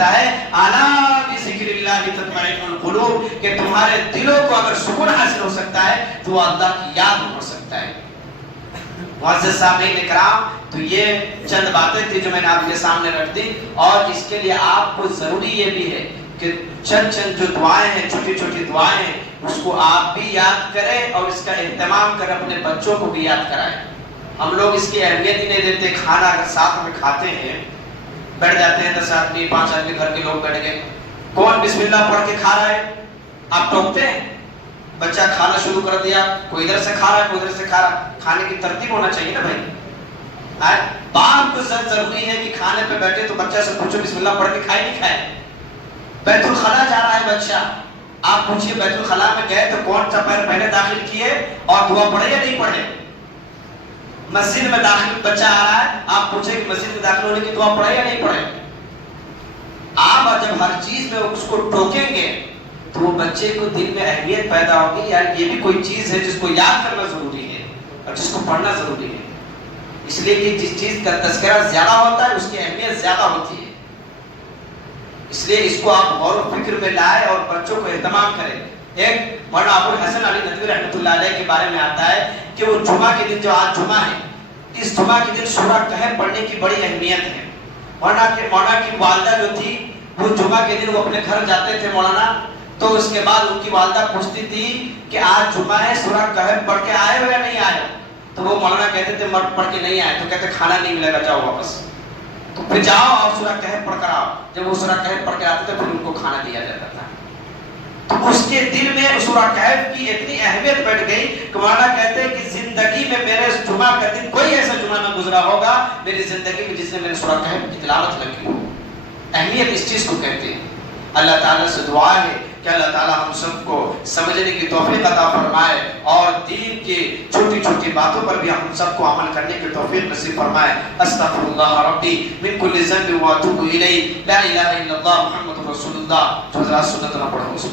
کرتا ہے الا بذکر اللہ تطمئن القلوب، کہ تمہارے دلوں کو اگر سکون حاصل ہو سکتا ہے تو وہ اللہ کی یاد میں ہو سکتا ہے۔ معزز سامعین اکرام، تو یہ چند باتیں تھی جو میں نے آپ کے سامنے رکھ دی، اور اس کے لیے آپ کو ضروری یہ بھی ہے کہ چند جو دعائیں ہیں، چھوٹی چھوٹی دعائیں ہیں، اس کو آپ بھی یاد کریں اور اس کا اہتمام کریں، اپنے بچوں کو بھی یاد کرائیں۔ ہم لوگ اس کی اہمیت ہی نہیں دیتے۔ کھانا اگر ساتھ میں کھاتے ہیں، بیٹھ جاتے ہیں 10 آدمی 5 آدمی گھر کے لوگ بیٹھ گئے، کون بسم اللہ پڑھ کے کھا رہا ہے؟ آپ ٹوکتے ہیں؟ بچہ کھانا شروع کر دیا، کوئی ادھر سے کھا رہا ہے کوئی ادھر سے کھا رہا ہے، کھانے کی ترتیب ہونا چاہیے نا بھائی۔ باپ کو ضروری ہے کہ کھانے پہ بیٹھے تو بچہ سے پوچھو بسم اللہ پڑھ کے کھائے نہیں کھائے۔ بیت الخلا جا رہا ہے بچہ، آپ پوچھئے بیت الخلا میں گئے تو کون سا پیر پہلے داخل کیے اور دعا پڑھے یا نہیں پڑھے؟ مسجد میں داخل بچہ آ رہا ہے، آپ پوچھیں کہ مسجد میں داخل ہونے کی دعا پڑھے یا نہیں پڑھے؟ آپ جب ہر چیز میں اس کو ٹوکیں گے تو وہ بچے کو دل میں اہمیت پیدا ہوگی، یار یہ بھی کوئی چیز ہے جس کو یاد کرنا ضروری ہے اور جس کو پڑھنا ضروری ہے۔ اس لیے کہ جس چیز کا تذکرہ زیادہ ہوتا ہے اس کی اہمیت زیادہ ہوتی ہے، اس لیے اس کو آپ غور و فکر میں لائے اور بچوں کو اہتمام کریں۔ ایک مولانا ابو الحسن علی ندوی رحمۃ اللہ علیہ کے بارے میں آتا ہے کہ وہ جمعہ کے دن، جو آج جمعہ ہے، اس جمعہ کے دن سورہ کہف پڑھنے کی بڑی اہمیت ہے۔ مولانا کی والدہ جو تھی وہ جمعہ کے دن وہ اپنے گھر جاتے تھے مولانا، تو اس کے بعد ان کی والدہ پوچھتی تھی کہ آج جمعہ ہے، سورہ کہف پڑھ کے آئے ہو یا نہیں آئے ہو؟ تو وہ مولانا کہتے تھے پڑھ کے نہیں آئے، تو کہتے کھانا نہیں ملے گا، جاؤ واپس۔ تو پھر جاؤ اور سورہ کہف پڑھ کر آؤ۔ جب وہ سورہ کہف پڑھ کے آتے تھے پھر ان کو کھانا دیا جاتا تھا۔ تو اس کے دل میں سورہ کہف کی اتنی اہمیت بیٹھ گئی کہ مولانا کہتے ہیں کہ زندگی میں میرے جمعہ کا دن کوئی ایسا جمعہ نہ گزرا ہوگا میری زندگی میں جس نے میرے سورہ کہف کی تلاوت لگی ہو۔ اہمیت اس چیز کو کہتے ہیں۔ اللہ تعالیٰ سے دعا ہے کہ اللہ تعالیٰ ہم سب کو سمجھنے کی توفیق عطا فرمائے اور دین کی چھوٹی چھوٹی باتوں پر بھی ہم سب کو عمل کرنے کی توفیق نصیب فرمائے۔ استغفر اللہ ربی من کل ذنب واتوب الیہ، لا الہ الا اللہ محمد رسول اللہ۔ جو حضرات سنت نہ پڑھو اس